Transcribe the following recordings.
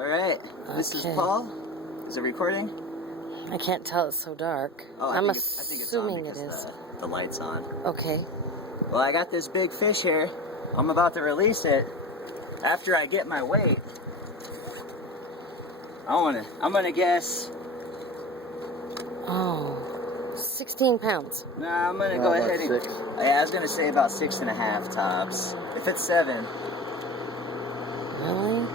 Alright, this is Paul. Is it recording? I can't tell, it's so dark. Oh, I'm I think it's on assuming it because is. the light's on. Okay. Well, I got this big fish here. I'm about to release it. After I get my weight, I'm gonna guess. Oh, 16 pounds. Nah, I'm gonna go ahead and. 6. Yeah, I was gonna say about 6.5 tops. If it's 7. Really?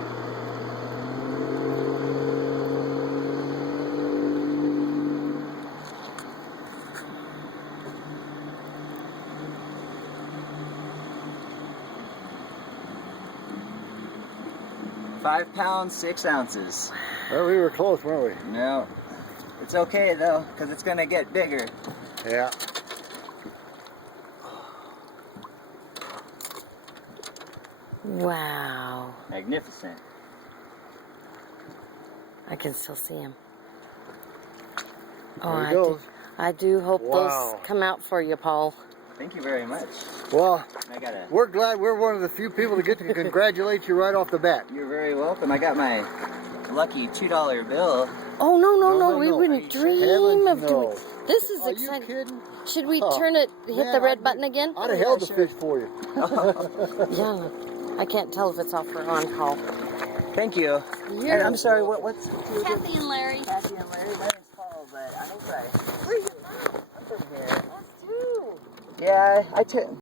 £5, 6 ounces. Well, we were close, weren't we? No, it's okay though, because it's gonna get bigger. Yeah. Wow. Magnificent. I can still see him. There he goes. I do hope Wow. those come out for you, Paul. Thank you very much. Well, I gotta. we're glad we're one of the few people to get to congratulate you right off the bat. You're very welcome. I got my lucky $2 bill. Oh, no, No, we no. wouldn't dream Heavens, of doing. no. This is Are you exciting. kidding? Should we Oh, turn it, hit man, the red button again? I'd have held the sure. fish for you. Yeah. I can't tell if it's off or on, Paul. Thank you. And I'm sorry, what's Kathy and Larry. Kathy and Larry? My name's Paul, but I hope Where's your mom? I'm from here. Us too. Yeah, I took.